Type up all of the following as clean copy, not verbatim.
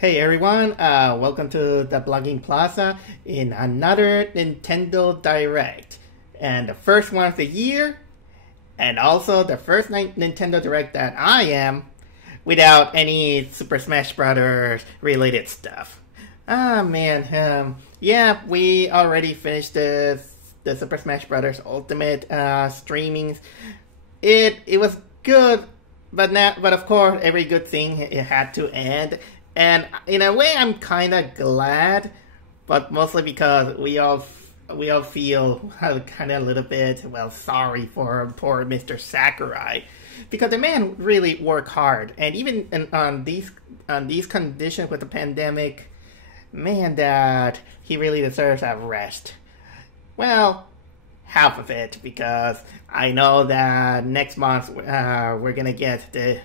Hey everyone, welcome to the Blogging Plaza in another Nintendo Direct. And the first one of the year, and also the first Nintendo Direct that I am without any Super Smash Brothers related stuff. Ah man, yeah, we already finished the Super Smash Brothers Ultimate streamings. It was good, but of course every good thing it had to end. And in a way, I'm kind of glad, but mostly because we all feel kind of a little bit, well, sorry for poor Mr. Sakurai, because the man really worked hard, and even on these conditions with the pandemic, man, that he really deserves a rest. Well, half of it, because I know that next month we're gonna get the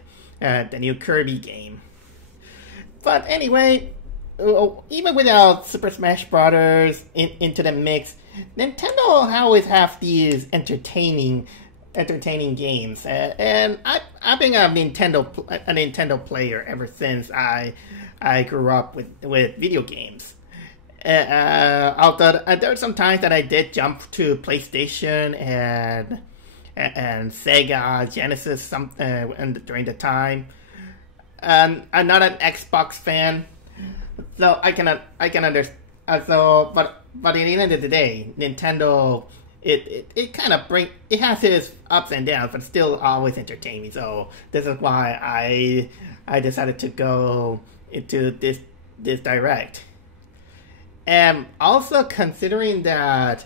new Kirby game. But anyway, even without Super Smash Brothers into the mix, Nintendo always have these entertaining games, and I've been a Nintendo player ever since I grew up with video games. Although there are some times that I did jump to PlayStation and Sega Genesis during the time. I'm not an Xbox fan, so I can understand. But at the end of the day, Nintendo it kind of it has its ups and downs, but still always entertain me. So this is why I decided to go into this direct, and also considering that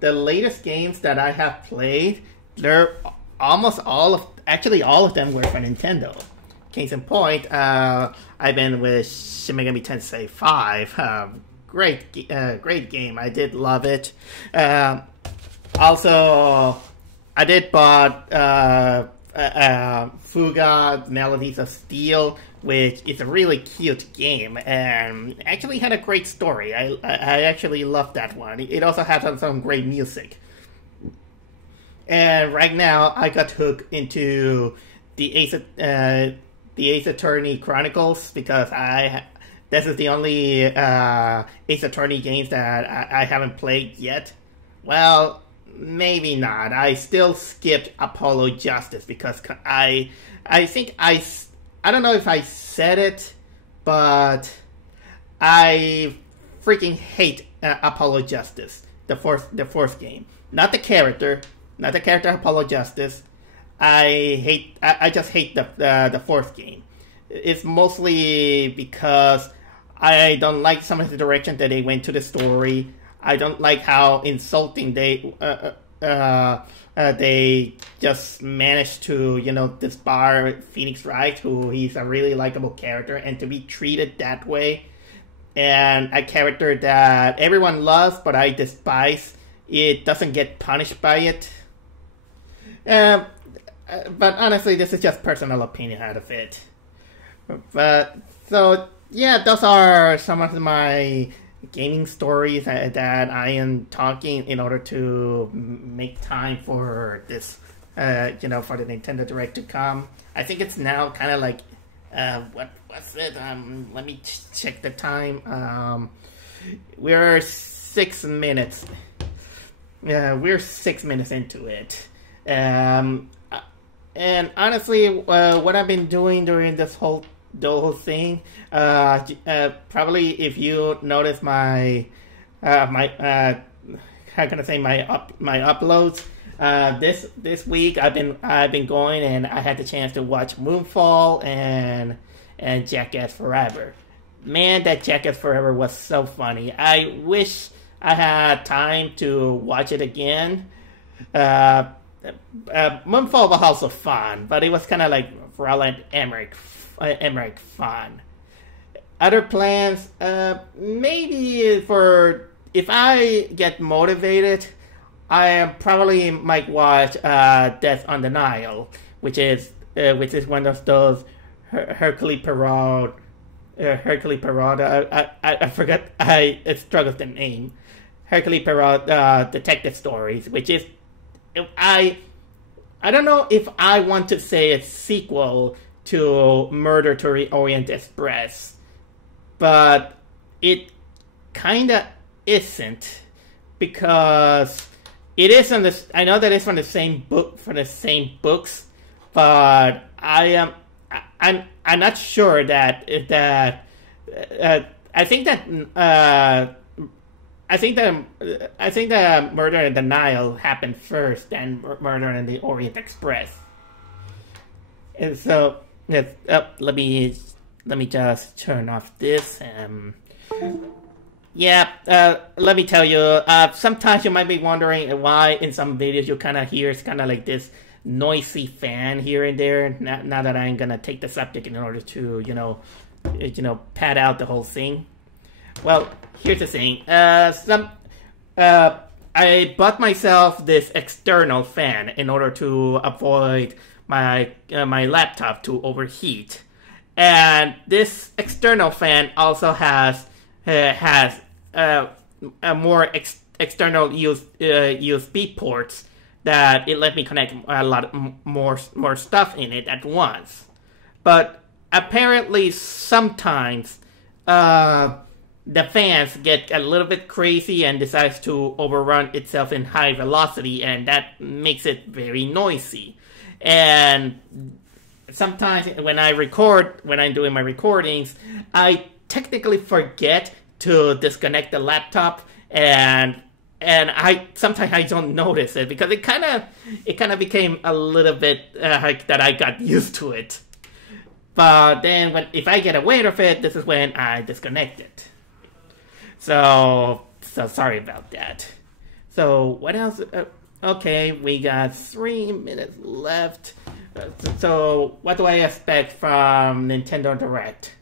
the latest games that I have played, they're almost all of them were for Nintendo. Case in point, I've been with Shin Megami Tensei 5. Great game. I did love it. Also, I did bought Fuga Melodies of Steel, which is a really cute game and actually had a great story. I actually loved that one. It also had some great music. And right now, I got hooked into the Ace Attorney Chronicles, because this is the only Ace Attorney games that I haven't played yet. Well, maybe not. I still skipped Apollo Justice because I think I don't know if I said it, but I freaking hate Apollo Justice, the fourth game. Not the character Apollo Justice. I just hate the fourth game. It's mostly because I don't like some of the direction that they went to the story. I don't like how insulting they just managed to, disbar Phoenix Wright, who he's a really likable character, and to be treated that way. And a character that everyone loves, but I despise, it doesn't get punished by it. But honestly, this is just personal opinion out of it. But, so, yeah, those are some of my gaming stories that I am talking in order to make time for this, for the Nintendo Direct to come. I think it's now kind of like, what's it? Let me check the time. We're 6 minutes. We're 6 minutes into it. And honestly, what I've been doing during the whole thing, probably if you notice my how can I say my uploads, this week I've been going, and I had the chance to watch Moonfall and Jackass Forever. Man, that Jackass Forever was so funny. I wish I had time to watch it again. Moonfall was also fun, but it was kind of like Roland Emmerich fun. Other plans, maybe if I get motivated, I probably might watch Death on the Nile, which is one of those Hercule Poirot. I forgot. I struggle with the name. Hercule Poirot detective stories, which is. I don't know if I want to say a sequel to Murder to Orient Express, but it kinda isn't, because it is on this. I know that it's from the same book, from the same books, but I'm not sure that I think that Murder in the Nile happened first than Murder in the Orient Express. And so, yes, let me just turn off this. Let me tell you. Sometimes you might be wondering why in some videos you kind of hear it's kind of like this noisy fan here and there. Now that I'm gonna take the subject in order to pad out the whole thing. Well, here's the thing. I bought myself this external fan in order to avoid my laptop to overheat, and this external fan also has more external USB ports that it let me connect a lot more stuff in it at once. But apparently sometimes the fans get a little bit crazy and decides to overrun itself in high velocity, and that makes it very noisy. And sometimes when I'm doing my recordings, I technically forget to disconnect the laptop, and sometimes I don't notice it because it kind of became a little bit that I got used to it. But then if I get aware of it, this is when I disconnect it. So sorry about that. So what else? Okay, we got 3 minutes left. So what do I expect from Nintendo Direct?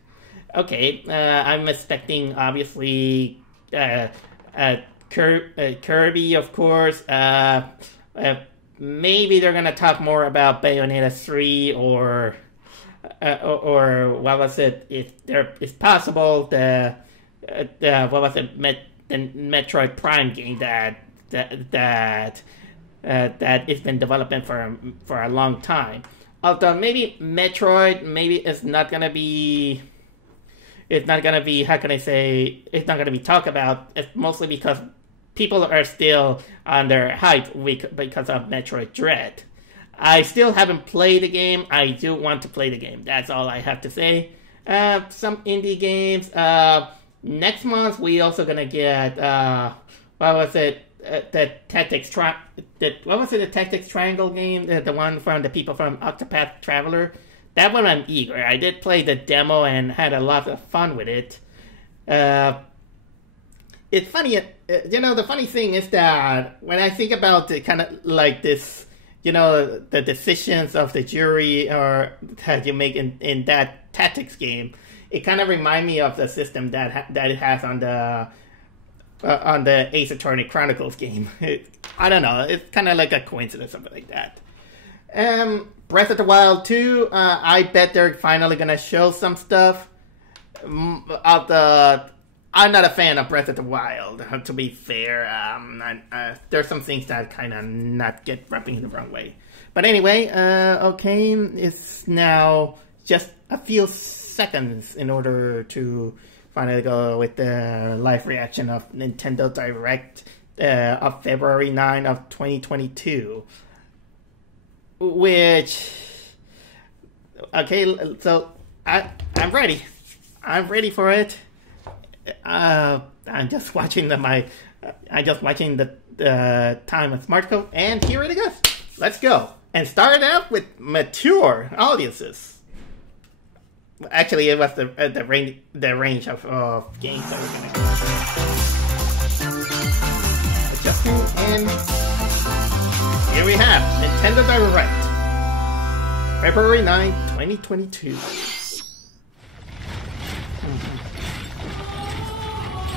Okay, I'm expecting obviously Kirby, of course. Maybe they're gonna talk more about Bayonetta 3 or what was it? If it's possible, the Metroid Prime game that it's been developing for a long time. Although maybe Metroid, it's not gonna be how can I say, it's not gonna be talked about. It's mostly because people are still under hype because of Metroid Dread. I still haven't played the game. I do want to play the game. That's all I have to say. Some indie games. Next month we also gonna get the Tactics Triangle game, the one from the people from Octopath Traveler. That one I'm eager. I did play the demo and had a lot of fun with it. It's funny, the funny thing is that when I think about the kind of like this, the decisions of the jury or that you make in that Tactics game, it kind of reminds me of the system that it has on the Ace Attorney Chronicles game. I don't know. It's kind of like a coincidence, something like that. Breath of the Wild 2. I bet they're finally gonna show some stuff. I'm not a fan of Breath of the Wild, to be fair. There's some things that kind of not get rubbing in the wrong way. But anyway, okay, it's now just a few seconds in order to finally go with the live reaction of Nintendo Direct of February 9 of 2022. Which, okay, so I'm ready. I'm ready for it. I'm just watching the time of Smart Code, and here it goes. Let's go and start out with mature audiences. Actually, it was the range of games that we're gonna go. Adjusting, and here we have Nintendo Direct, February 9, 2022.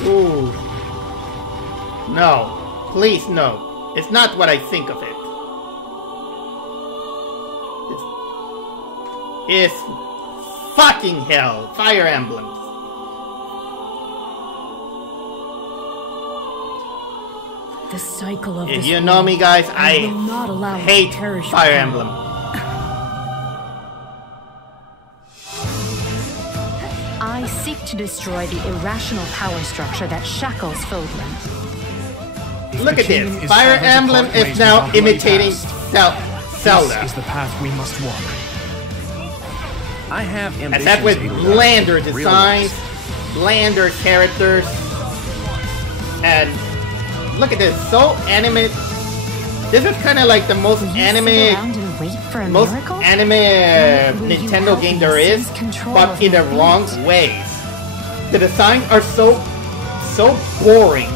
Ooh. No. Please, no. It's not what I think of it. It's fucking hell. Fire Emblem. The cycle of if you know me, guys, I hate Fire Emblem. I seek to destroy the irrational power structure that shackles Fodlan. Look at this. Fire Emblem is now imitating Zelda. This is the path we must walk. I have ambitions, And that with blander designs, blander characters, and look at this, so anime. This is kind of like the most anime Nintendo game there is, but in the wrong ways. The designs are so boring.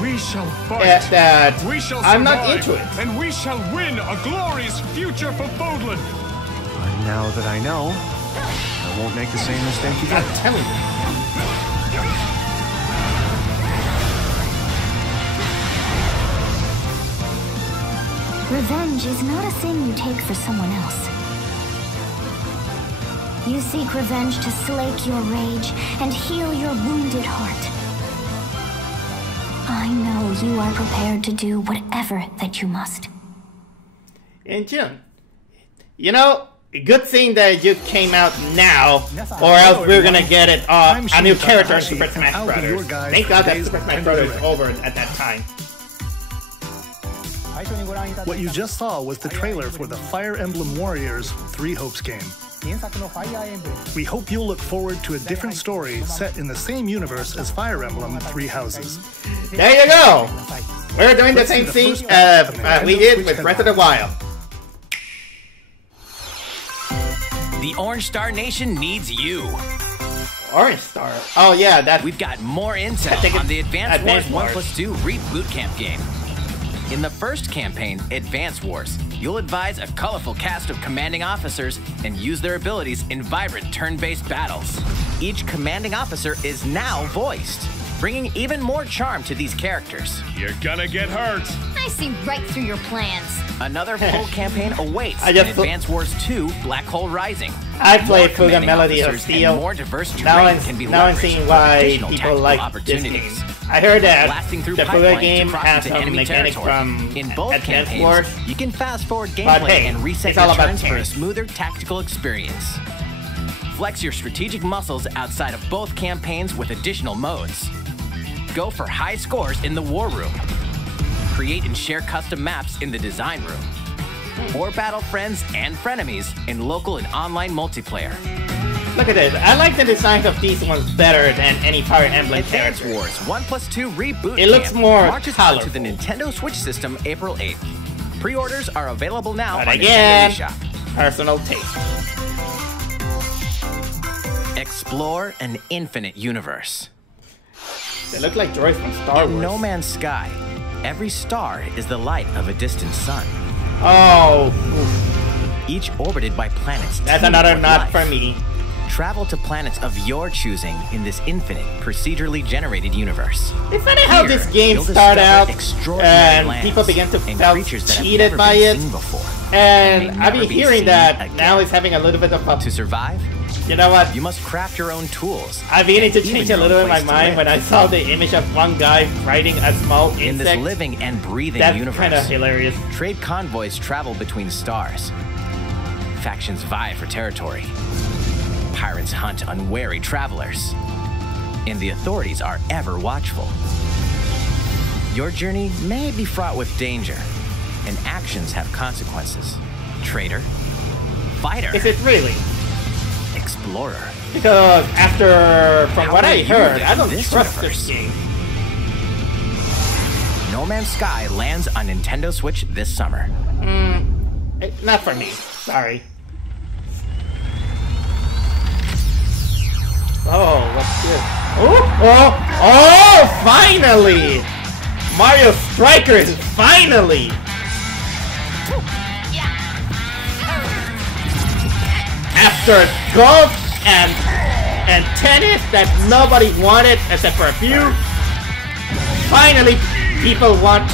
We shall fight. That we shall I'm survive, not into it. And we shall win a glorious future for Fodlan. And now that I know, I won't make the same mistake again. I'm telling you. Revenge is not a thing you take for someone else. You seek revenge to slake your rage and heal your wounded heart. I know you are prepared to do whatever that you must. In June. You know, good thing that it just came out now, or else we're gonna get it a new character in Super Smash Brothers. Thank God that Super Smash Brothers is over at that time. What you just saw was the trailer for the Fire Emblem Warriors 3 Hopes game. We hope you'll look forward to a different story set in the same universe as Fire Emblem 3 Houses. There you go! We're doing the same thing we did with Breath of the Wild. The Orange Star Nation needs you. Orange Star? Oh yeah, that's... We've got more intel on the Advance Wars 1+2 Reboot Camp game. In the first campaign, Advance Wars, you'll advise a colorful cast of commanding officers and use their abilities in vibrant turn-based battles. Each commanding officer is now voiced, bringing even more charm to these characters. You're gonna get hurt. I see right through your plans. Another full campaign awaits in Advance Wars 2 Black Hole Rising. I played Fuga Melody of Steel. More diverse now terrain I'm seeing why people like this game. I heard that the Fuga game has some mechanics from in both Advance campaigns, Wars. you can fast forward gameplay and reset your turns for a smoother tactical experience. Flex your strategic muscles outside of both campaigns with additional modes. Go for high scores in the War Room. Create and share custom maps in the Design Room. Or battle friends and frenemies in local and online multiplayer. Look at this. I like the designs of these ones better than any Fire Emblem Advance character. Wars 1+2 Reboot It looks more marches colorful. onto the Nintendo Switch system April 8th. Pre-orders are available now But on again, Nintendo eShop. personal taste. Explore an infinite universe. They look like droids from Star Wars. In No Man's Sky, every star is the light of a distant sun. Oh, Each orbited by planets. that's teeming another with not life. for me. Travel to planets of your choosing in this infinite, procedurally generated universe. It's funny how Here, this game you'll started out extraordinary and lands people began to and feel creatures that have cheated never by been it. seen before. And May I've been never be hearing seen that again. now it's having a little bit of a... To survive, You know what? you must craft your own tools. I've beginning to and change even a little your in my own place to mind live. when I saw the image of one guy riding a small In this insect. living and breathing That's universe, kind of hilarious. trade convoys travel between stars. Factions vie for territory. Pirates hunt unwary travelers. And the authorities are ever watchful. Your journey may be fraught with danger, and actions have consequences. Traitor, fighter, Is it really? explorer. Because from How what will I you heard, live I don't in this trust universe? this game. No Man's Sky lands on Nintendo Switch this summer. Not for me. Sorry. Oh, what's this? Oh, finally! Mario Strikers, finally! After golf and tennis that nobody wanted except for a few, finally people want,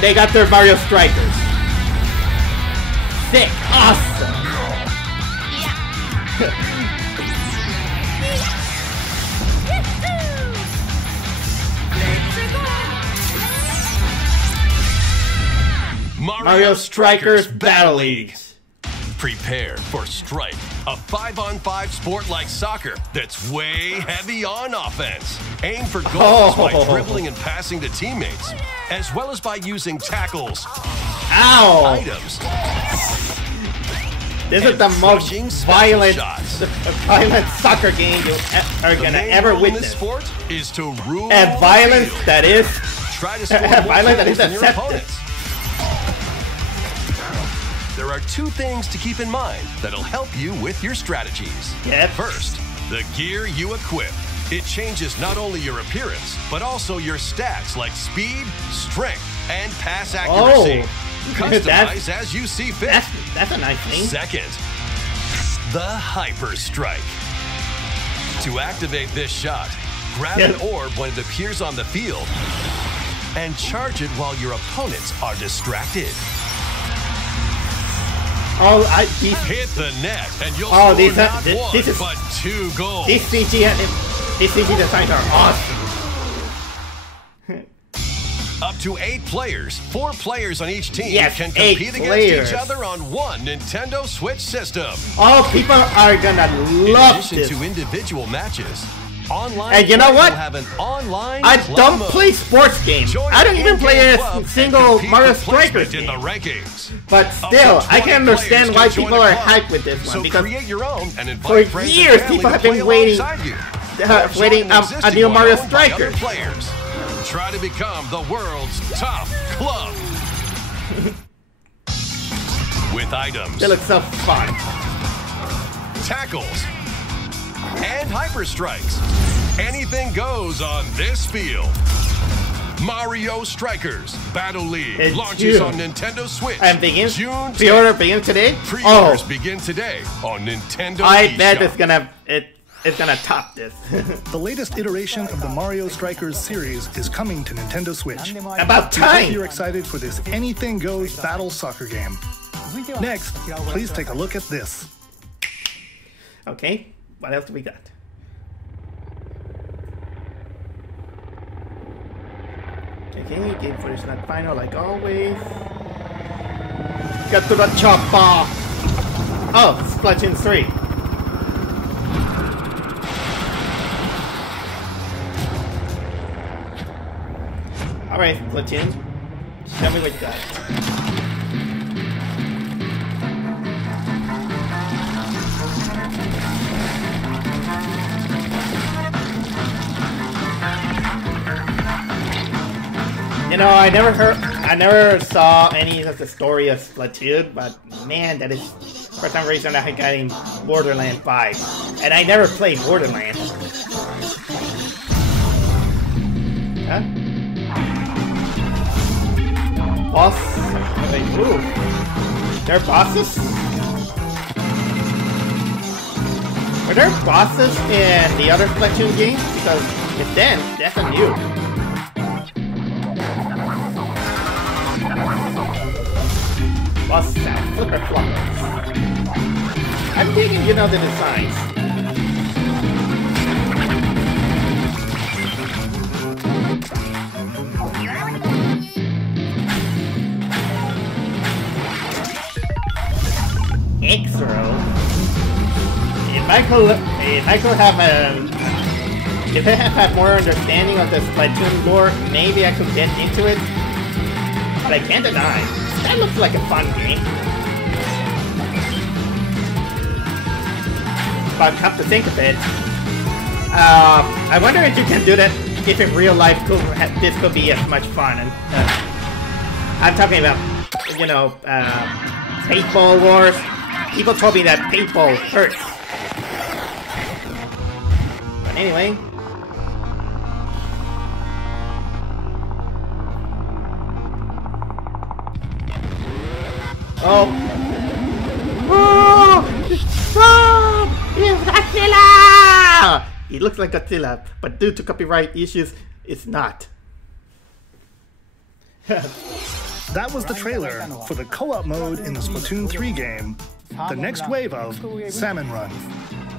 they got their Mario Strikers. Sick, awesome! Mario Strikers Battle League. Prepare for Strike, a 5-on-5 sport like soccer that's way heavy on offense. Aim for goals by dribbling and passing to teammates, as well as by using tackles, items, this is the most violent soccer game you are gonna ever witness. This sport is to rule and violence that is try to score more violence that is than your accepted. opponents. There are two things to keep in mind that'll help you with your strategies. Yep. First, the gear you equip. It changes not only your appearance, but also your stats like speed, strength, and pass accuracy. Customize as you see fit. That's a nice thing. Second, the Hyper Strike. To activate this shot, grab an orb when it appears on the field, and charge it while your opponents are distracted. Hit the net, and you'll score not one, but 2 goals. These CG designs are awesome. Up to 8 players, 4 players on each team can 8 compete players. against each other on one Nintendo Switch system. Oh, people are gonna love this. In addition to individual matches, online and you know what? Will have an online I don't mode. play sports games. I don't even play a single Mario Strikers game. In the rankings. But still, I can understand why people are hyped with this one. So because create your own and for years, people have been waiting a new Mario Strikers. Try to become the world's top club. With items. They look so fun. Tackles. And hyper strikes. Anything goes on this field. Mario Strikers Battle League launches on Nintendo Switch. And begins June. Pre-order begins today. Pre-orders begin today on Nintendo. I bet it's gonna top this. The latest iteration of the Mario Strikers series is coming to Nintendo Switch. About We hope time! you're excited for this anything goes battle soccer game. Next, please take a look at this. Okay, what else do we got? Okay, game footage not final like always. Got to the chopper! Oh, Splatoon 3. Alright, Splatoon. Show me what you got. You know, I never saw any of the story of Splatoon, but man, that is, for some reason, I got in Borderlands 5. And I never played Borderlands. Huh? Boss? Wait, ooh. There are bosses? Were there bosses in the other Splatoon games? Because if then, that's a new. Boss sound, flipper floppers. I'm digging, you know, the designs. X-Row. If I have more understanding of the Splatoon lore, maybe I could get into it. But I can't deny, that looks like a fun game. But come to think of it, I wonder if you can do that if in real life this could be as much fun. And I'm talking about, you know, paintball wars. People told me that paintball hurts. But anyway. Oh! It's Godzilla! It looks like Godzilla, but due to copyright issues, it's not. That was the trailer for the co-op mode in the Splatoon 3 game, the next wave of Salmon Run.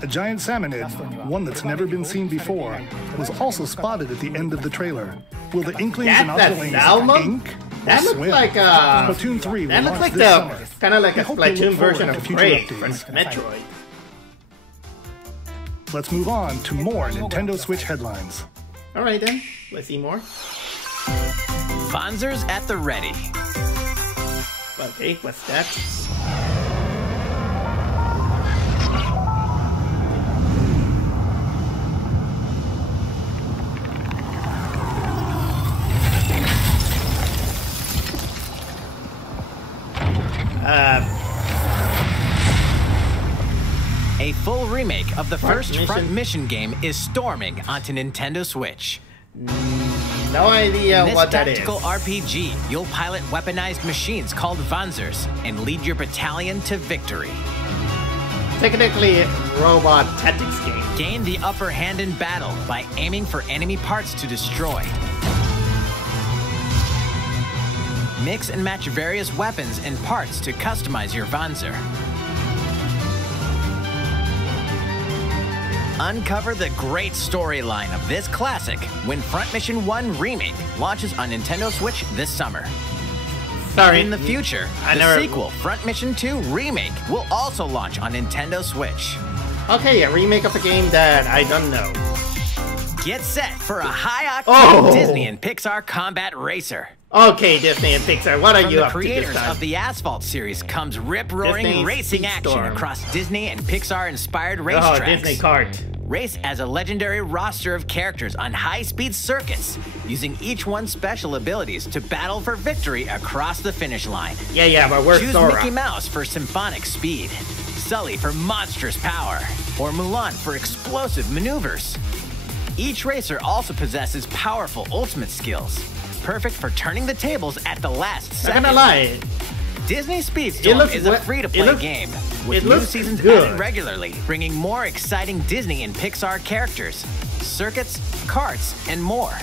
A giant salmonid, one that's never been seen before, was also spotted at the end of the trailer. Will the Inklings and Octolings ink That looks like Splatoon 3 that looks like summer. kind of like a We hope you Splatoon look forward version to of future Prey updates. from Metroid. Let's move on to more Nintendo Switch headlines. All right then, let's see more. Fonzers at the ready. Okay, what's that? A full remake of the first Mission? Front Mission game is storming onto Nintendo Switch. No idea In what this that is. tactical RPG, you'll pilot weaponized machines called Fonzers and lead your battalion to victory. Technically, robot tactics game. Gain the upper hand in battle by aiming for enemy parts to destroy. Mix and match various weapons and parts to customize your Fonzer. Uncover the great storyline of this classic when Front Mission 1 Remake launches on Nintendo Switch this summer. Sorry. In the future, the sequel, Front Mission 2 Remake, will also launch on Nintendo Switch. Okay, a remake of a game that I don't know. Get set for a high-octane Disney and Pixar combat racer. Okay, Disney and Pixar, what are From you the up to this creators time? of the Asphalt series comes rip-roaring Disney racing action Speedstorm. across Disney and Pixar-inspired racetracks. Disney Kart. Race as a legendary roster of characters on high-speed circuits, using each one's special abilities to battle for victory across the finish line. Yeah, but where's Choose Sora? Mickey Mouse for symphonic speed, Sully for monstrous power, or Mulan for explosive maneuvers. Each racer also possesses powerful ultimate skills, perfect for turning the tables at the last Not second. gonna lie. Disney Speedstorm is a free-to-play game with new seasons added regularly, bringing more exciting Disney and Pixar characters, circuits, karts, and more.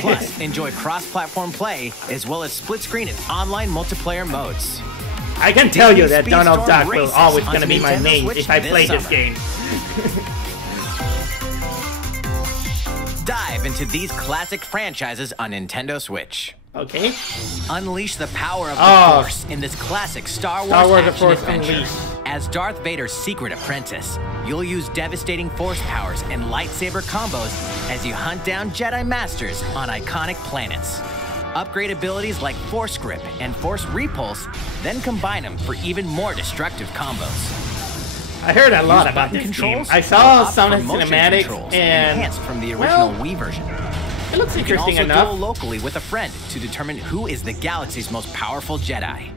Plus, enjoy cross-platform play as well as split-screen and online multiplayer modes. I can tell you that Disney Donald Speedstorm Duck will races always on gonna be my Nintendo main Switch if I this play this summer. game. Dive into these classic franchises on Nintendo Switch. Okay. Unleash the power of the Force in this classic Star Wars action Force adventure. Unleashed. As Darth Vader's secret apprentice, you'll use devastating Force powers and lightsaber combos as you hunt down Jedi Masters on iconic planets. Upgrade abilities like Force Grip and Force Repulse, then combine them for even more destructive combos. I heard a lot Use about button this game. controls I saw or opt some for motion cinematics controls and enhanced from the original Wii version. it looks You can interesting also enough. duel locally with a friend to determine who is the galaxy's most powerful Jedi.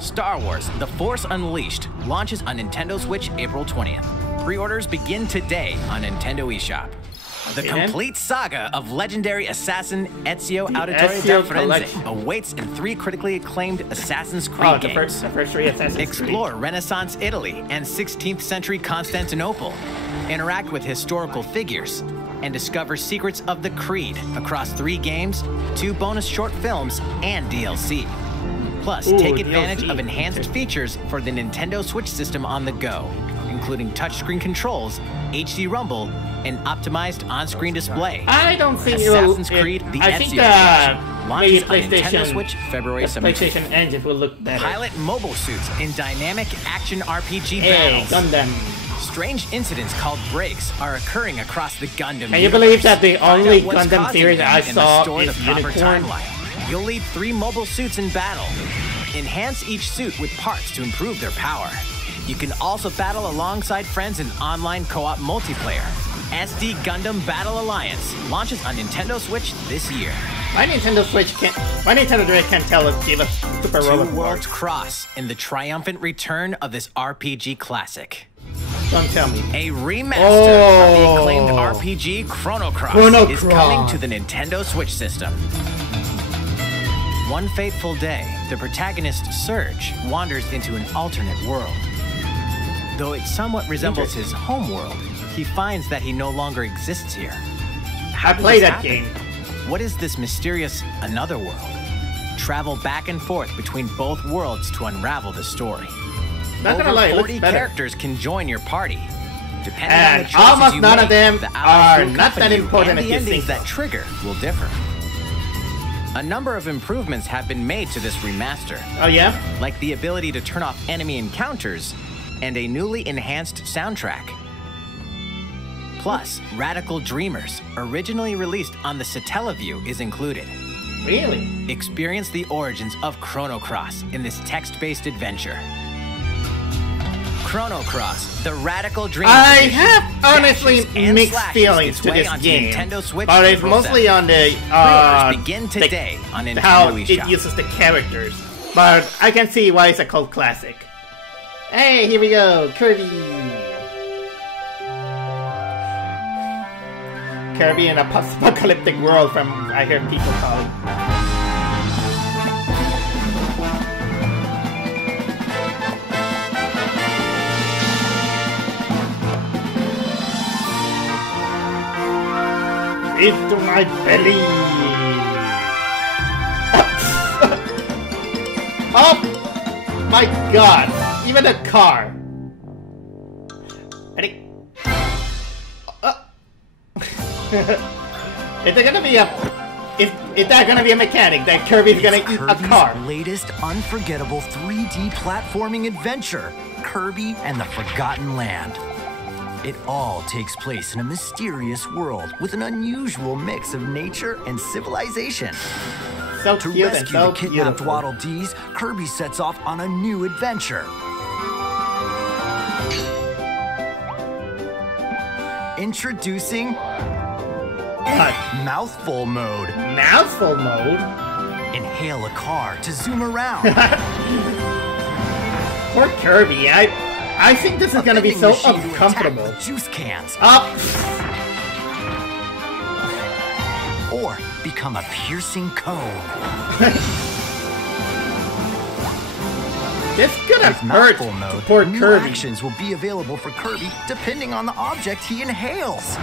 Star Wars: The Force Unleashed launches on Nintendo Switch April 20th. Pre-orders begin today on Nintendo eShop. The complete saga of legendary assassin Ezio Auditore da Firenze Collection. awaits in 3 critically acclaimed Assassin's Creed the games. first 3 Assassin's Explore Renaissance Italy and 16th century Constantinople. Interact with historical figures and discover secrets of the Creed across 3 games, 2 bonus short films, and DLC. Plus, take advantage DLC. of enhanced features for the Nintendo Switch system on the go, including touchscreen controls, HD Rumble, and optimized on-screen display. I don't think it will. Assassin's Creed: The I think Ezio Collection maybe launches on Nintendo PlayStation Switch February the 17th. PlayStation engine will look better. Pilot mobile suits in dynamic action RPG Hey, battles. Gundam. Strange incidents called breaks are occurring across the Gundam Can you believe universe. that the Find only out what's Gundam causing series them I and saw restore is the proper Unicorn? timeline. You'll lead 3 mobile suits in battle. Enhance each suit with parts to improve their power. You can also battle alongside friends in online co-op multiplayer. SD Gundam Battle Alliance launches on Nintendo Switch this year. My Nintendo Direct can't give us Super Two Robot worlds Wars. cross in the triumphant return of this RPG classic. Don't tell me. A remaster of the acclaimed Oh. RPG Chrono Cross Chrono is Cross. coming to the Nintendo Switch system. One fateful day, the protagonist Surge wanders into an alternate world. Though it somewhat resembles his home world, he finds that he no longer exists here. How did played this that happen? game. What is this mysterious another world? Travel back and forth between both worlds to unravel the story. Not gonna Over lie, it looks 40 better. characters can join your party. Depending on the And choices almost you none make, of them the are allies will not that accompany you, important and as the you endings think that so. trigger will differ. A number of improvements have been made to this remaster. Oh yeah? Like the ability to turn off enemy encounters and a newly enhanced soundtrack. Plus, Radical Dreamers, originally released on the Satellaview, is included. Really? Experience the origins of Chrono Cross in this text-based adventure. Chrono Cross, the Radical Dreamers. I have honestly mixed feelings to this game, but it's mostly on the begin today on Nintendo how eShop. it uses the characters. But I can see why it's a cult classic. Hey, here we go, Kirby. Kirby in a post-apocalyptic world, from I hear people calling. Into my belly! Oh my god! Even a car! Ready? Is there gonna be a... Is that gonna be a mechanic that Kirby's gonna eat a car? Latest unforgettable 3D platforming adventure, Kirby and the Forgotten Land. It all takes place in a mysterious world with an unusual mix of nature and civilization. So to cute rescue and so the kidnapped beautiful. Waddle Dees, Kirby sets off on a new adventure. Introducing Mouthful Mode. Mouthful Mode? Inhale a car to zoom around. Poor Kirby, I think this is gonna be so uncomfortable. Juice cans. Up. Or become a piercing cone. This gonna With hurt Mouthful Mode, poor new Kirby. actions will be available for Kirby depending on the object he inhales.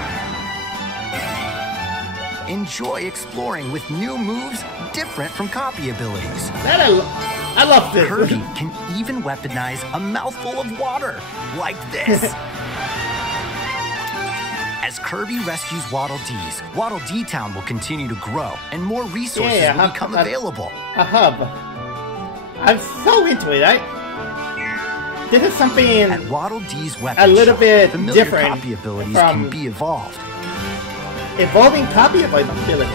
Enjoy exploring with new moves different from copy abilities. I love this. Kirby can even weaponize a mouthful of water, like this. As Kirby rescues Waddle Dees, Waddle Dee Town will continue to grow, and more resources will become available. A hub. I'm so into it. This is something At Waddle Dee's weapon a little bit familiar different copy abilities from can be evolved. Evolving copy abilities.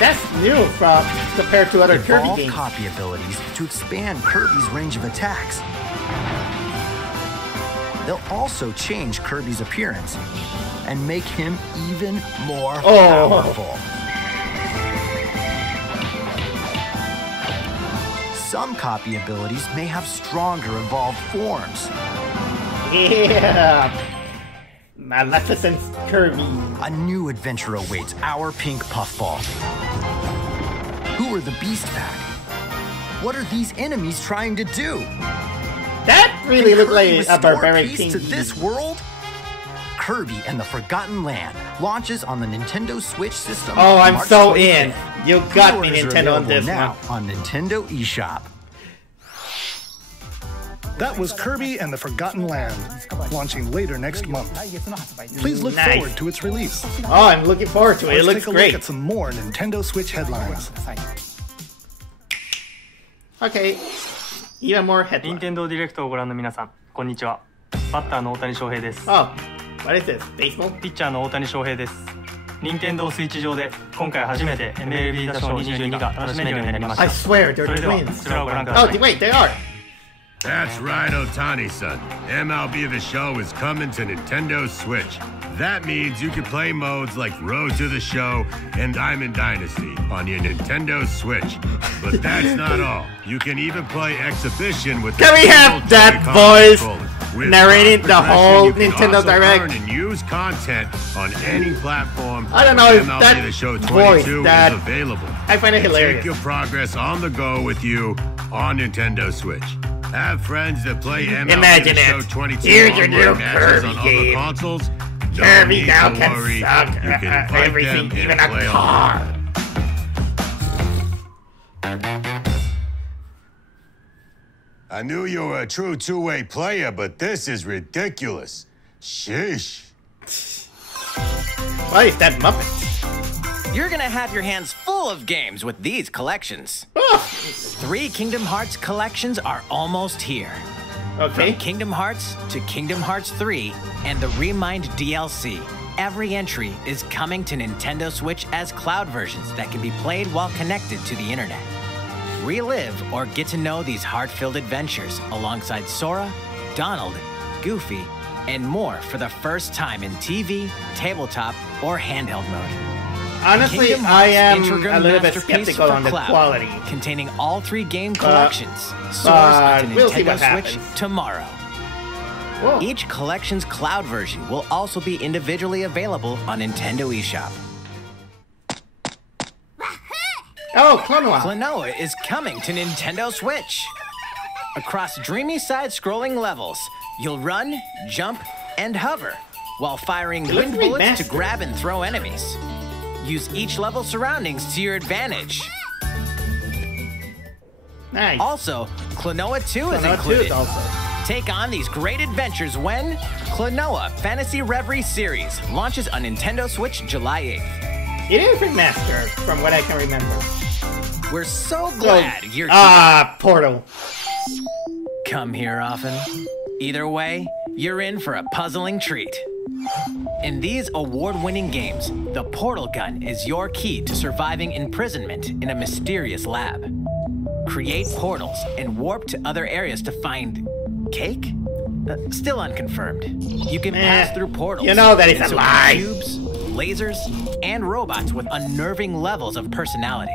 That's new from compared to other Kirby Evolve games. copy abilities to expand Kirby's range of attacks. They'll also change Kirby's appearance and make him even more powerful. Some copy abilities may have stronger evolved forms. Yeah! Maleficent Kirby. A new adventure awaits our pink puffball. Who are the Beast Pack? What are these enemies trying to do? That really looks like a restore barbaric peace thing. to this world? Kirby and the Forgotten Land launches on the Nintendo Switch system. Oh, I'm March so 25th. in. You got me, Pre-orders are Nintendo, on available this now one. on Nintendo eShop. That was Kirby and the Forgotten Land, launching later next month. Please look Nice. forward to its release. Oh, I'm looking forward to it. It Let's looks take a great. look at some more Nintendo Switch headlines. Okay. Even more headlines. 任天堂ディレクトをご覧の皆さん、こんにちは。バッターの大谷翔平です。 Oh, what is this? Baseball? ピッチャーの大谷翔平です。任天堂スイッチ上で今回初めて MLB 打賞22が楽しめるようになりました。 I swear, they're それでは twins. こちらをご覧くださ Oh, い。 wait, they are. That's right, Otani-san. MLB The Show is coming to Nintendo Switch. That means you can play modes like Road to the Show and Diamond Dynasty on your Nintendo Switch. But that's not all. You can even play Exhibition with Can we have that voice narrating the whole Nintendo Direct? And use content on any platform. I don't know if MLB that The Show voice 22 that is available. I find it And hilarious. take your progress on the go with you on Nintendo Switch. Have friends that play MLB Imagine The Show it. 22 Here's your online new matches Kirby on game. other consoles. No Kirby need now to can worry. suck You can invite everything, them even and a play car. I knew you were a true two-way player, but this is ridiculous. Sheesh. Why is that Muppet? You're gonna have your hands full of games with these collections. 3 Kingdom Hearts collections are almost here. Okay. From Kingdom Hearts to Kingdom Hearts 3 and the Remind DLC, every entry is coming to Nintendo Switch as cloud versions that can be played while connected to the internet. Relive or get to know these heart-filled adventures alongside Sora, Donald, Goofy, and more for the first time in TV, tabletop, or handheld mode. Honestly, Kingdom I Hearts am Integral a little bit Masterpiece skeptical for on the Cloud, quality. containing all 3 game collections, soars but onto we'll see Nintendo what Switch happens. tomorrow. Whoa. Each collection's cloud version will also be individually available on Nintendo eShop. Oh, Klonoa. Klonoa is coming to Nintendo Switch. Across dreamy side-scrolling levels, you'll run, jump, and hover while firing looks wind bullets remastered. to grab and throw enemies. Use each level's surroundings to your advantage. Nice. Also, Klonoa 2 is Klonoa 2 included. is also. Take on these great adventures when Klonoa Fantasy Reverie Series launches on Nintendo Switch July 8th. It is remastered, from what I can remember. We're so glad you're Portal. Come here often. Either way, you're in for a puzzling treat. In these award-winning games, the portal gun is your key to surviving imprisonment in a mysterious lab. Create portals and warp to other areas to find cake? Still unconfirmed. You can pass through portals. You know that it's a into lie. Cubes, lasers, and robots with unnerving levels of personality.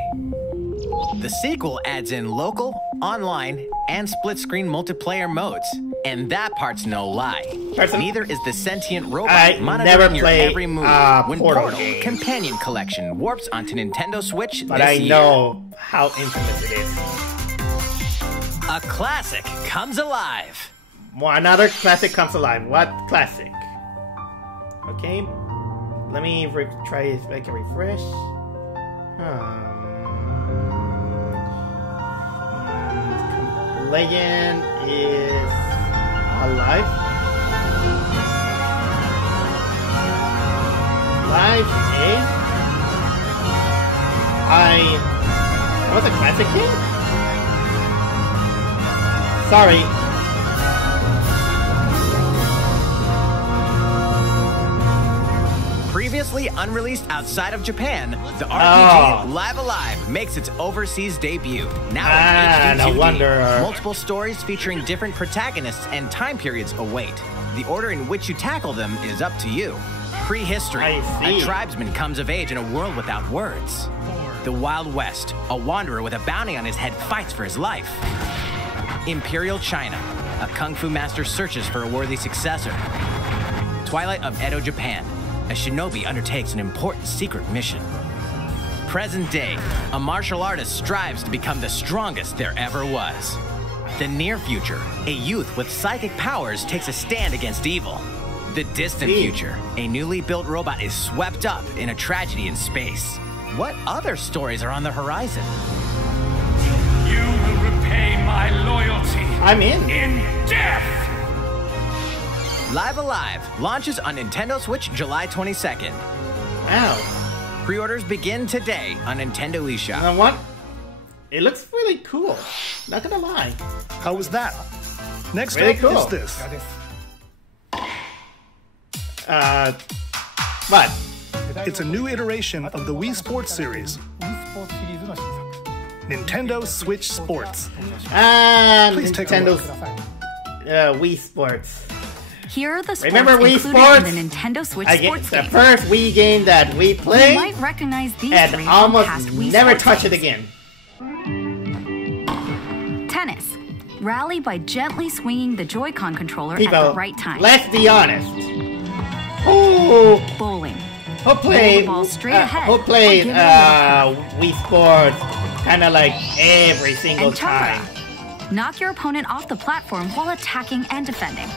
The sequel adds in local, online, and split-screen multiplayer modes. And that part's no lie. Neither is the sentient robot monitoring your every move when Portal Companion Collection warps onto Nintendo Switch But this I year. know how infamous it is. A classic comes alive. Well, another classic comes alive. What classic? Okay. Let me try if I can refresh. Legend is alive. Live A. That was a classic game? Sorry. Previously unreleased outside of Japan, the RPG Live Alive makes its overseas debut. Now in HD 2D, no wonder. Multiple stories featuring different protagonists and time periods await. The order in which you tackle them is up to you. Prehistory. A tribesman comes of age in a world without words. The Wild West. A wanderer with a bounty on his head fights for his life. Imperial China. A kung fu master searches for a worthy successor. Twilight of Edo, Japan. A shinobi undertakes an important secret mission. Present day, a martial artist strives to become the strongest there ever was. The near future, a youth with psychic powers takes a stand against evil. The distant future, a newly built robot is swept up in a tragedy in space. What other stories are on the horizon? You will repay my loyalty. I'm in death. Live Alive launches on Nintendo Switch July 22nd. Wow. Pre-orders begin today on Nintendo eShop. You know what? It looks really cool. Not gonna lie. How was that? Next Really up cool. is this. What? It's a new iteration of the Wii Sports series. Nintendo Switch Sports. Please take a look. Nintendo's Wii Sports. Here are the sports Remember Wii included Sports? in the Nintendo Switch The sports game. first Wii game that we You played might recognize these and three from almost past Wii never Sports touch it games. again. Tennis. Rally by gently swinging the Joy-Con controller People, at the right time. let's be honest. Who Bowling. played Roll the ball straight ahead who played or give it a Wii Sports kind of like every single And time? Knock your opponent off the platform while attacking and defending.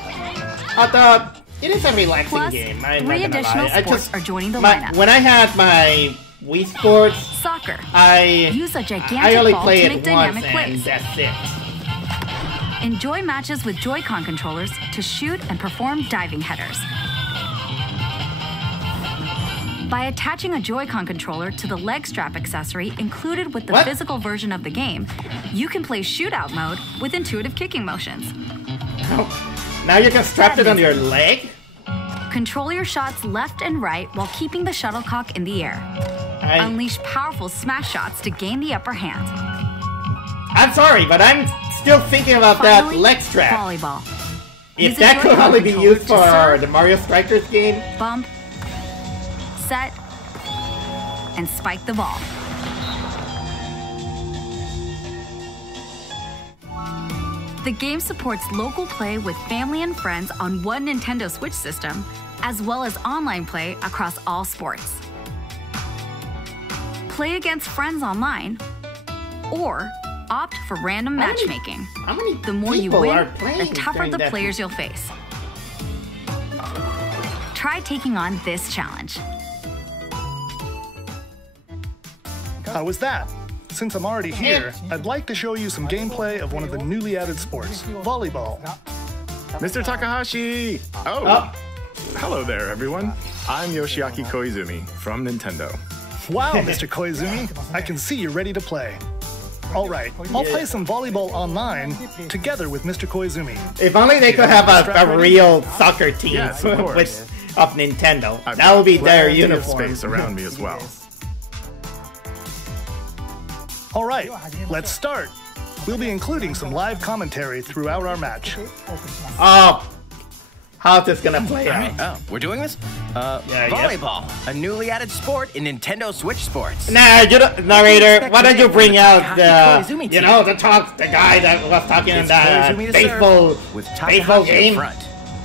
It is a relaxing Plus, game. I'm 3 not gonna additional lie. sports are joining the lineup. When I had my Wii Sports, Soccer. I Use a gigantic I only ball play to it make once dynamic and plays. that's it. Enjoy matches with Joy-Con controllers to shoot and perform diving headers. By attaching a Joy-Con controller to the leg strap accessory included with the physical version of the game, you can play shootout mode with intuitive kicking motions. Now you can strap it on your leg? Control your shots left and right while keeping the shuttlecock in the air. Unleash powerful smash shots to gain the upper hand. I'm sorry, but I'm still thinking about that leg strap. Volleyball. If that could only be used for the Mario Strikers game. Bump, set, and spike the ball. The game supports local play with family and friends on one Nintendo Switch system, as well as online play across all sports. Play against friends online, or opt for random matchmaking. The more you win, the tougher the players you'll face. Try taking on this challenge. How was that? Since I'm already here, I'd like to show you some gameplay of one of the newly added sports, volleyball. Mr. Takahashi! Oh! Hello there, everyone. I'm Yoshiaki Koizumi from Nintendo. Wow, Mr. Koizumi, I can see you're ready to play. All right, I'll play some volleyball online together with Mr. Koizumi. If only they could have a real soccer team of Nintendo. That would be their uniform. Space around me as well. All right, let's start. We'll be including some live commentary throughout our match. Oh, how's this gonna play out? Oh, we're doing this? Volleyball, a newly added sport in Nintendo Switch Sports. Nah, narrator, why don't you bring out the, the guy that was talking in that baseball game?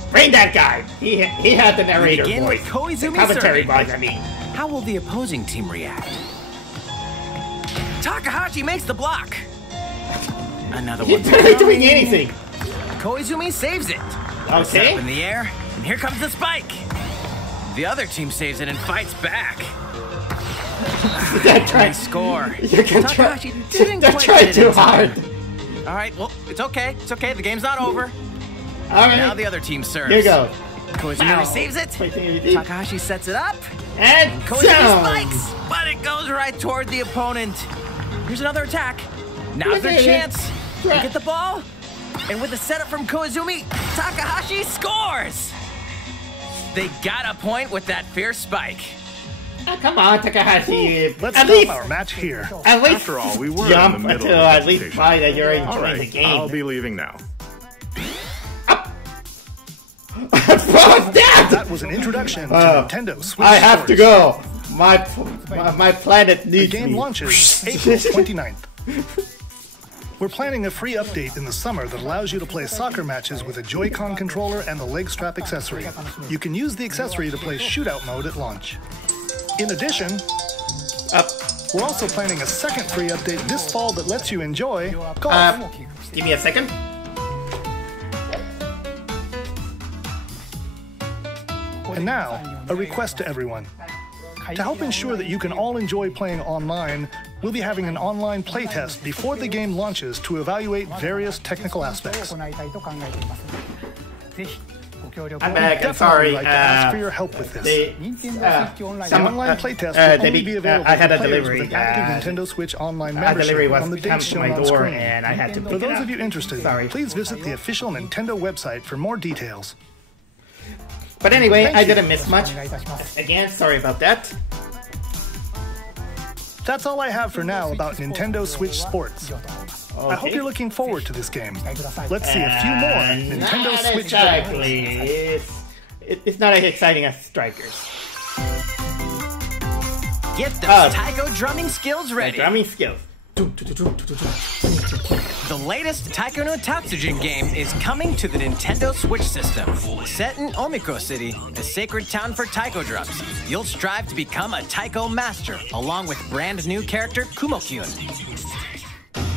Bring that guy. He had the narrator voice. The commentary voice, I mean. How will the opposing team react? Takahashi makes the block. Another one. He's barely doing anything. Koizumi saves it. Okay. Up in the air, and here comes the spike. The other team saves it and fights back. Nice score. You can Takahashi didn't quite try too hard. All right, well, it's okay. It's okay. The game's not over. All right. Now the other team serves. Here you go. Koizumi receives it. Takahashi sets it up. And Koizumi spikes, but it goes right toward the opponent. Here's another attack. Now's their chance. They get the ball. And with a setup from Koizumi, Takahashi scores! They got a point with that fierce spike. Oh, come on, Takahashi. Let's stop our match here. At least After all, we were jump in the middle until of at least find that you're enjoying the game. I'll be leaving now. That was an introduction to Nintendo Switch I have to Sports. go. My planet needs me. The game launches April 29th. We're planning a free update in the summer that allows you to play soccer matches with a Joy-Con controller and the leg strap accessory. You can use the accessory to play shootout mode at launch. In addition, we're also planning a second free update this fall that lets you enjoy golf. Give me a second. And now, a request to everyone. To help ensure that you can all enjoy playing online, we'll be having an online playtest before the game launches to evaluate various technical aspects. I'm back. I'm sorry. Like to ask for your help with this. The online playtest will only be available I had for a players delivery. with an active Nintendo Switch Online Delivery membership was on the come dates to shown my on door, screen. and I had to pick For it those up. of you interested, please visit the official Nintendo website for more details. But anyway, I didn't miss much. Again, sorry about that. That's all I have for now about Nintendo Switch Sports. I hope you're looking forward to this game. Let's see a few more Nintendo Switch exactly. It's not as exciting as Strikers. Get those taiko drumming skills ready. Drumming skills. The latest Taiko no Tatsujin game is coming to the Nintendo Switch system. Set in Omiko City, the sacred town for taiko drums, you'll strive to become a taiko master, along with brand new character Kumo-kyun.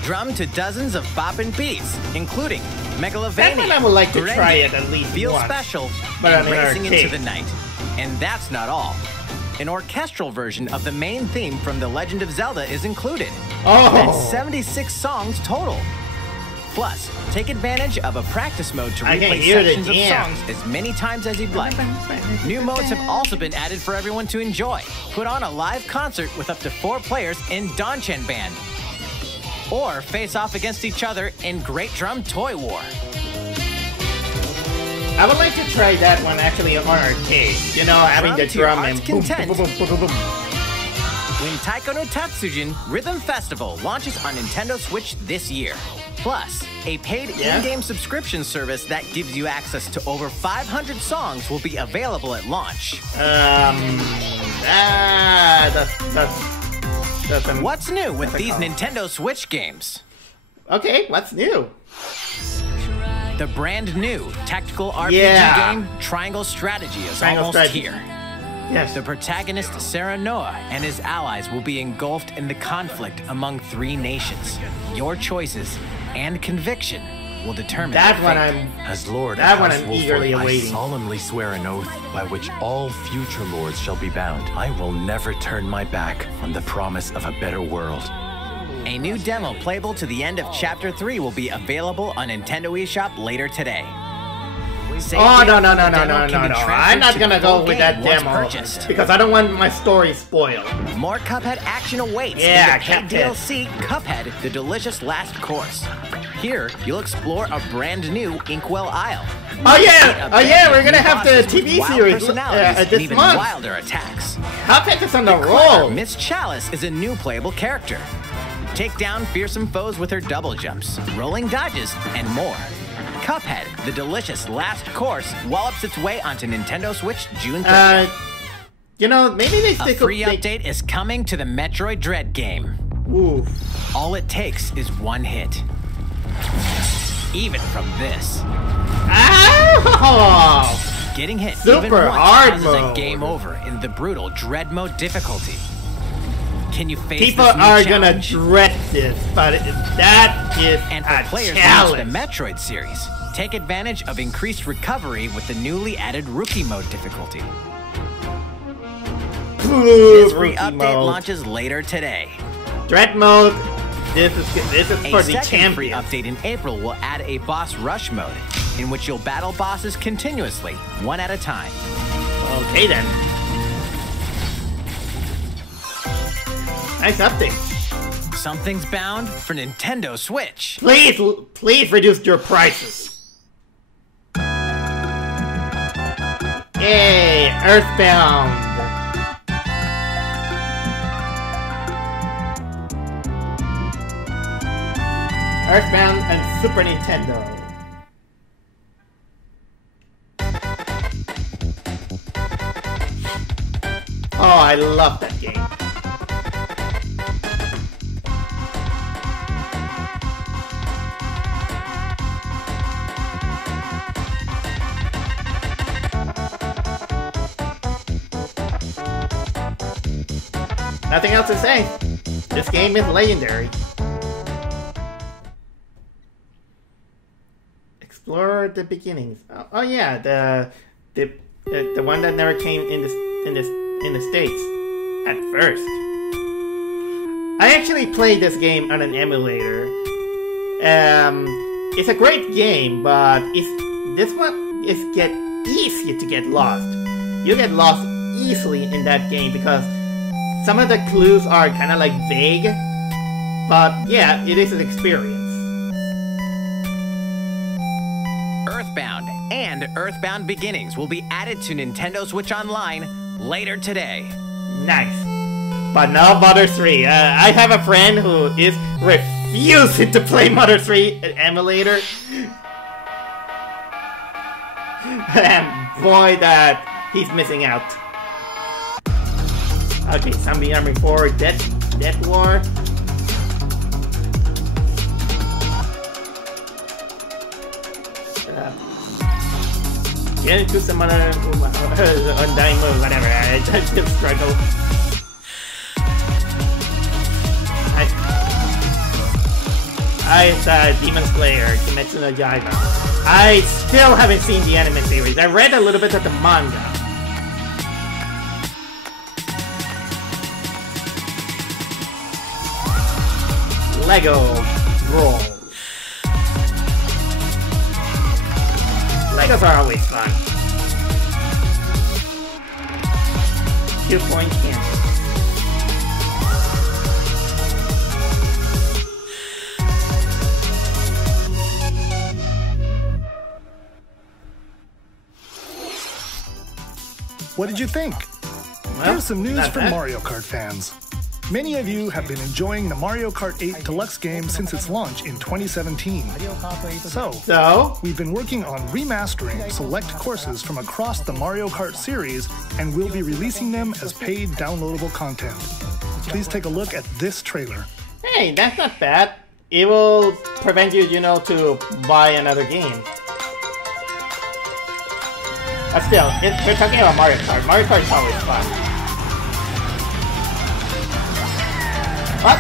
Drum to dozens of boppin' beats, including Megalovania, I would like to try it at least Feel once. Special, But and Racing into the Night. And that's not all. An orchestral version of the main theme from The Legend of Zelda is included. Oh! That's 76 songs total. Plus, take advantage of a practice mode to replay sections of songs as many times as you'd like. New modes have also been added for everyone to enjoy. Put on a live concert with up to 4 players in Donchen Band. Or face off against each other in Great Drum Toy War. I would like to try that one actually on arcade. You know, having the drum and boom, boom, boom, boom, boom, boom. When Taiko no Tatsujin Rhythm Festival launches on Nintendo Switch this year. Plus, a paid in-game subscription service that gives you access to over 500 songs will be available at launch. What's new with these Nintendo Switch games? Okay, what's new? The brand new tactical RPG game Triangle Strategy is almost here. Yes. The protagonist Serenoa and his allies will be engulfed in the conflict among 3 nations. Your choices and conviction will determine that fate. One I'm as Lord that of one House I'm Wolford, eagerly I awaiting. solemnly swear an oath by which all future lords shall be bound. I will never turn my back on the promise of a better world. A new demo playable to the end of Chapter 3 will be available on Nintendo eShop later today. Oh, no. I'm not gonna go with that demo because I don't want my story spoiled. More Cuphead action awaits in the paid DLC Cuphead, The Delicious Last Course. Here, you'll explore a brand new Inkwell Isle. Oh yeah, we're gonna have the TV series this even month. Wilder attacks. Cuphead is on the roll. Miss Chalice is a new playable character. Take down fearsome foes with her double jumps, rolling dodges, and more. Cuphead, The Delicious Last Course, wallops its way onto Nintendo Switch June 30th. You know, maybe they stick a free update is coming to the Metroid Dread game. Ooh. All it takes is one hit. Even from this. Ow! Getting hit Super even once hard causes mode. a game over in the brutal Dread mode difficulty. Can you face People this new are challenge? gonna dread this, but that is and for a players challenge. new to the Metroid series, take advantage of increased recovery with the newly added Rookie Mode difficulty. This free update launches later today. Dread mode. This is for the A second champion. free update in April will add a boss rush mode, in which you'll battle bosses continuously, one at a time. Okay then. Nice update. Something's bound for Nintendo Switch. Please reduce your prices. Yay, Earthbound. Earthbound and Super Nintendo. Oh, I love that game. Nothing else to say. This game is legendary. Explore the beginnings. Oh yeah, the one that never came in the States at first. I actually played this game on an emulator. It's a great game, but this one is easy to get lost. You get lost easily in that game because some of the clues are kind of like vague, but yeah, it is an experience. Earthbound and Earthbound Beginnings will be added to Nintendo Switch Online later today. Nice. But no Mother 3. I have a friend who is refusing to play Mother 3 emulator. And boy, that he's missing out. Okay, Zombie Army 4, Death War. Get into some other undying move, whatever. I still struggle. Demon Slayer, Kimetsu no Yaiba. I still haven't seen the anime series. I read a little bit of the manga. Lego Brawl. Cycles are always fun. 2-point cancel. What did you think? Well, here's some news for Mario Kart fans. Many of you have been enjoying the Mario Kart 8 Deluxe game since its launch in 2017. So, we've been working on remastering select courses from across the Mario Kart series, and we'll be releasing them as paid downloadable content. Please take a look at this trailer. Hey, that's not bad. It will prevent you, to buy another game. But still, we're talking about Mario Kart. Mario Kart is always fun. What?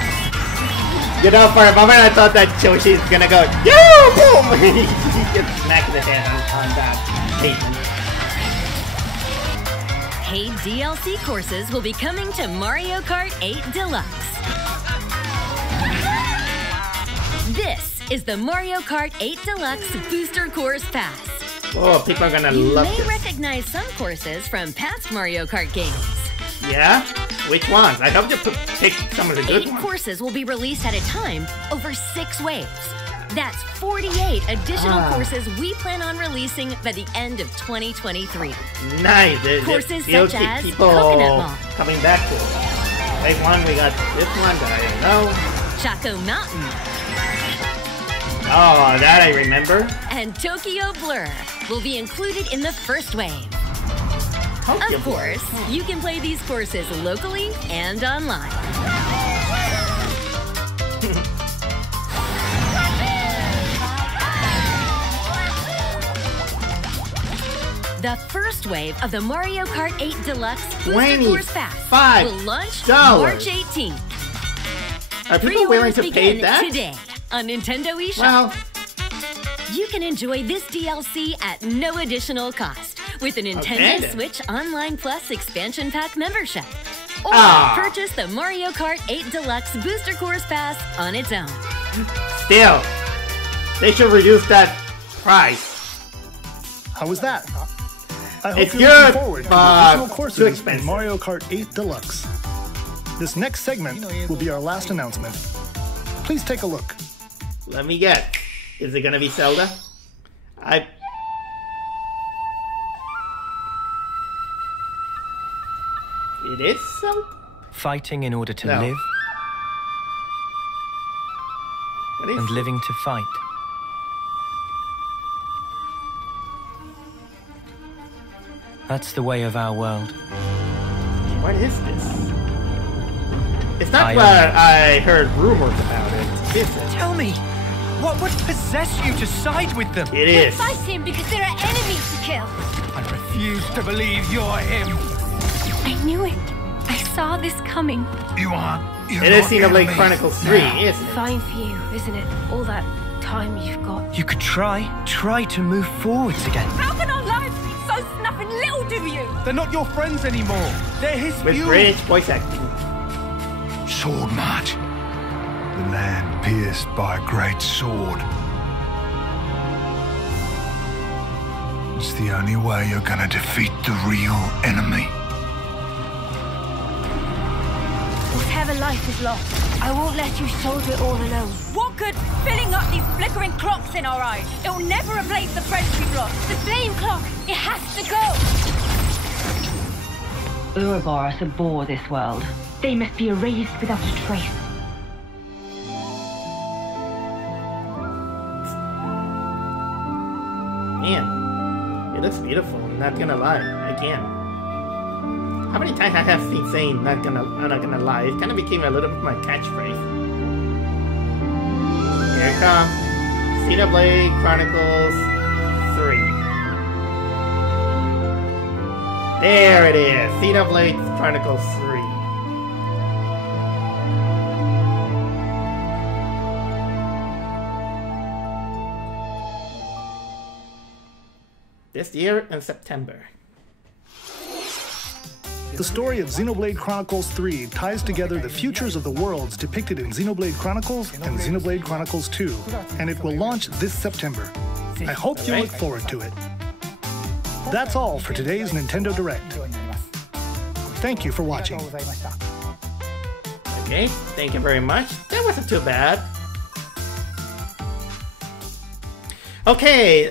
For a moment I thought that Yoshi's gonna go, yo, boom! He gets smacked in the head on that pavement. Paid DLC courses will be coming to Mario Kart 8 Deluxe. This is the Mario Kart 8 Deluxe Booster Course Pass. Oh, people are gonna love this. You may recognize some courses from past Mario Kart games. Yeah? Which ones? I hope you pick some of the good ones. 8 courses will be released at a time over 6 waves. That's 48 additional courses we plan on releasing by the end of 2023. Nice. Courses you'll such keep as people Coconut Mall, coming back to it. Wave 1, we got this one that I know. Choco Mountain. Oh, that I remember. And Tokyo Blur will be included in the first wave. Of course, you can play these courses locally and online. The first wave of the Mario Kart 8 Deluxe Booster Course Pass will launch March 18th. Are people willing to pay that? Today on Nintendo eShop. Well, you can enjoy this DLC at no additional cost with a Nintendo Switch Online Plus Expansion Pack membership. Or purchase the Mario Kart 8 Deluxe Booster Course Pass on its own. Still, they should reduce that price. How was that? I hope it's you're looking forward to additional courses in Mario Kart 8 Deluxe. This next segment will be our last announcement. Please take a look. Let me guess. Is it gonna be Zelda? It is some... Fighting in order to live. And living to fight. That's the way of our world. What is this? It's not what I heard rumors about it. Tell me, what would possess you to side with them? It is. Fight him because there are enemies to kill. I refuse to believe you're him. I knew it. I saw this coming. It is Xenoblade Chronicles 3, isn't it? Fine for you, isn't it? All that time you've got. You could try to move forwards again. How can our lives be so snuffing little to you? They're not your friends anymore. They're his With great voice acting. Sword march. The land pierced by a great sword. It's the only way you're gonna defeat the real enemy. Whatever life is lost, I won't let you shoulder it all alone. What good filling up these flickering clocks in our eyes? It'll never replace the friends we've lost. The flame clock, it has to go! Ouroboros abhor this world. They must be erased without a trace. Man, it looks beautiful, I'm not gonna lie, again. How many times I have seen saying I'm not gonna lie? It kind of became a little bit my catchphrase. Here it comes. Xenoblade Chronicles 3. There it is. Xenoblade Chronicles 3. This year in September. The story of Xenoblade Chronicles 3 ties together the futures of the worlds depicted in Xenoblade Chronicles and Xenoblade Chronicles 2, and it will launch this September. I hope you look forward to it. That's all for today's Nintendo Direct. Thank you for watching. Okay, thank you very much. That wasn't too bad. Okay,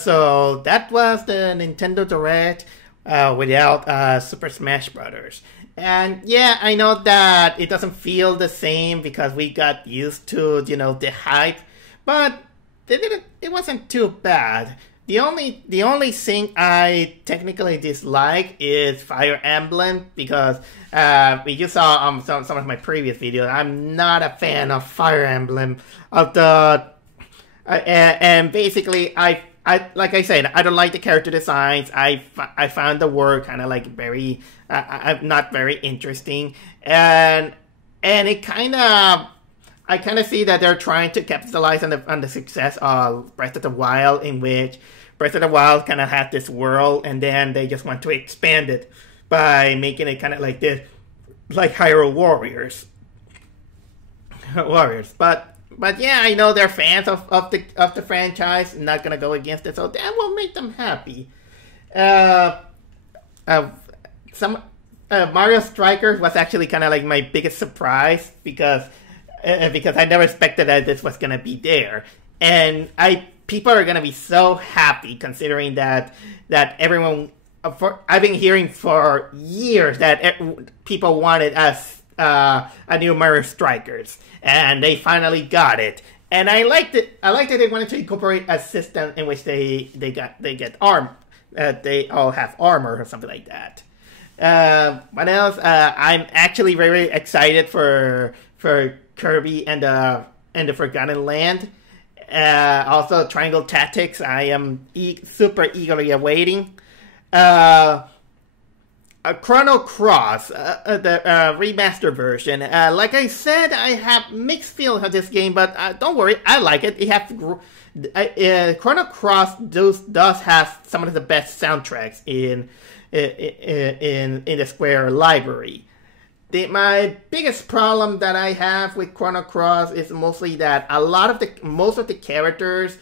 so that was the Nintendo Direct without Super Smash Brothers. And yeah, I know that it doesn't feel the same because we got used to, the hype, but it wasn't too bad. The only thing I technically dislike is Fire Emblem because you saw some of my previous videos. I'm not a fan of Fire Emblem and basically I like I said, I don't like the character designs. I found the work kind of like very not very interesting, and it kind of. I kind of see that they're trying to capitalize on the success of Breath of the Wild, in which Breath of the Wild kind of had this world, and then they just want to expand it by making it kind of like this, like Hyrule Warriors. But yeah, I know they're fans of the franchise. I'm not gonna go against it, so that will make them happy. Mario Strikers was actually kind of like my biggest surprise because I never expected that this was gonna be there, and people are gonna be so happy considering that everyone. I've been hearing for years that people wanted a new Mario Strikers, and they finally got it. And I liked it. I liked that they wanted to incorporate a system in which they get arm. They all have armor or something like that. What else? I'm actually very excited for Kirby and the Forgotten Land. Also, Triangle Tactics. I am super eagerly awaiting. Chrono Cross, the remaster version. Like I said, I have mixed feelings of this game, but don't worry, I like it. Chrono Cross does have some of the best soundtracks in the Square library. My biggest problem that I have with Chrono Cross is mostly that most of the characters,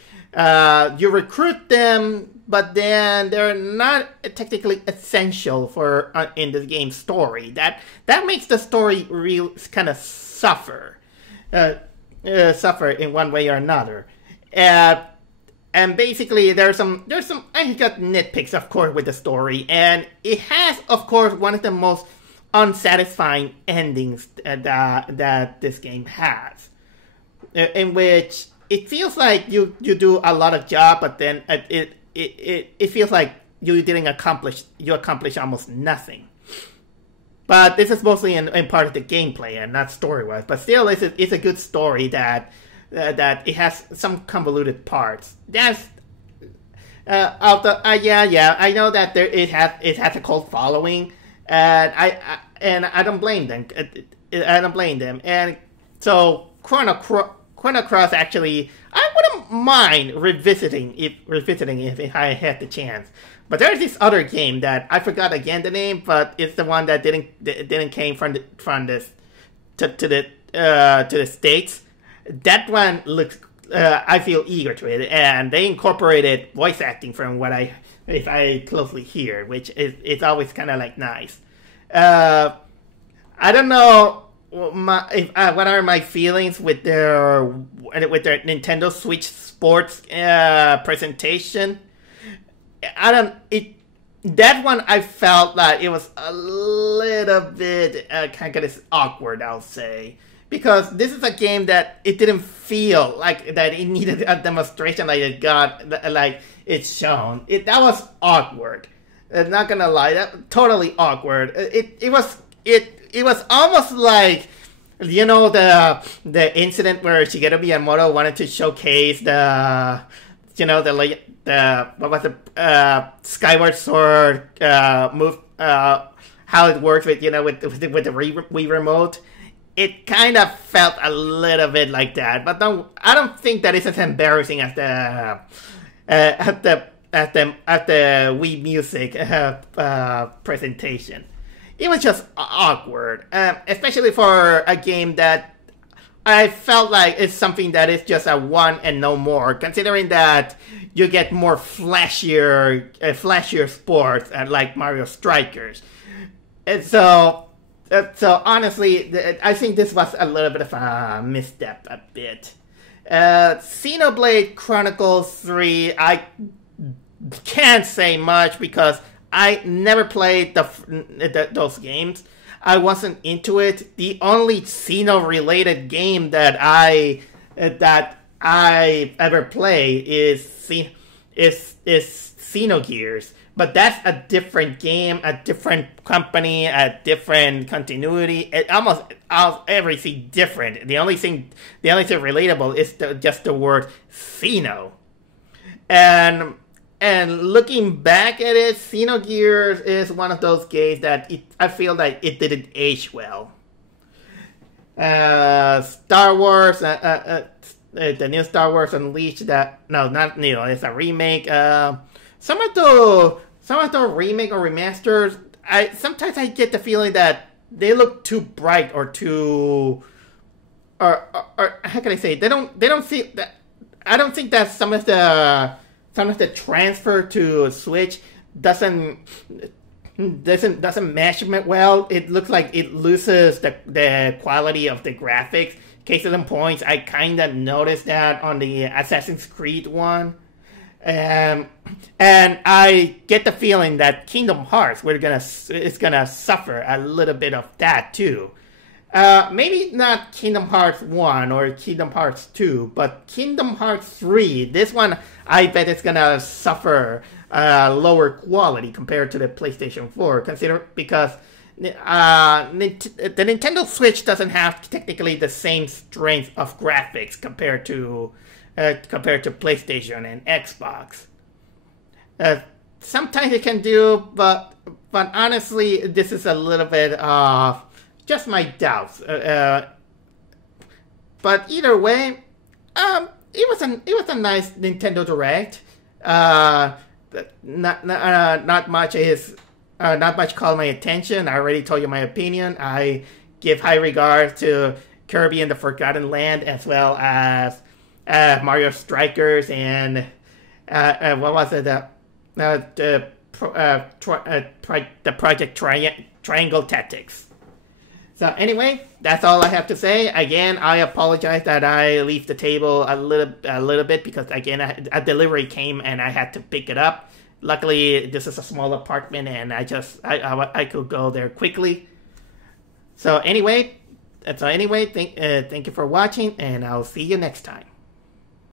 you recruit them, but then they're not technically essential for in the game's story. That makes the story real kind of suffer in one way or another. And basically, there's some. I got nitpicks, of course, with the story, and it has, of course, one of the most unsatisfying endings that this game has, in which it feels like you do a lot of job, but then it feels like you accomplish almost nothing. But this is mostly in part of the gameplay and not story-wise. But still, it's a good story that it has some convoluted parts. That's I know that it has a cult following, and I don't blame them. I don't blame them. And so Chrono Cross actually, I wouldn't mind revisiting if I had the chance. But there's this other game that I forgot again the name, but it's the one that didn't came from this to the States. That one looks. I feel eager to it, and they incorporated voice acting from if I closely hear, which it's always kind of like nice. I don't know what are my feelings with their Nintendo Switch Sports presentation. That one I felt like it was a little bit kind of awkward, I'll say. Because this is a game that it didn't feel like that it needed a demonstration like it got, like it's shown. That was awkward. Not gonna lie, that totally awkward. It was almost like, you know, the incident where Shigeru Miyamoto wanted to showcase the Skyward Sword move, how it works with the Wii remote. It kind of felt a little bit like that, but I don't think that it's as embarrassing as the Wii Music presentation. It was just awkward, especially for a game that I felt like it's something that is just a one and no more, considering that you get more flashier sports like Mario Strikers. And so honestly, I think this was a little bit of a misstep, a bit. Xenoblade Chronicles 3, I can't say much because I never played those games. I wasn't into it. The only Xeno-related game that I ever play is Xenogears. But that's a different game, a different company, a different continuity. Almost everything different. The only thing relatable is just the word Xeno. And looking back at it, Xenogears is one of those games that I feel like it didn't age well. Star Wars, the new Star Wars Unleashed. Not new. It's a remake. Some of the remake or remasters, sometimes I get the feeling that they look too bright or too, or how can I say? They don't feel that. I don't think that some of the transfer to Switch doesn't mesh well. It looks like it loses the quality of the graphics. Case in point, I kind of noticed that on the Assassin's Creed one. And I get the feeling that Kingdom Hearts is gonna suffer a little bit of that too. Maybe not Kingdom Hearts 1 or Kingdom Hearts 2, but Kingdom Hearts 3. This one, I bet it's gonna suffer lower quality compared to the PlayStation 4. because the Nintendo Switch doesn't have technically the same strength of graphics compared to PlayStation and Xbox. Sometimes it can do, but honestly, this is a little bit of just my doubts. But either way, it was a nice Nintendo Direct. Not much caught my attention. I already told you my opinion. I give high regards to Kirby and the Forgotten Land, as well as Mario Strikers and what was it? The Project Triangle Tactics. So anyway, that's all I have to say. Again, I apologize that I left the table a little bit because again a delivery came and I had to pick it up. Luckily, this is a small apartment and I could go there quickly. So anyway, thank you for watching and I'll see you next time.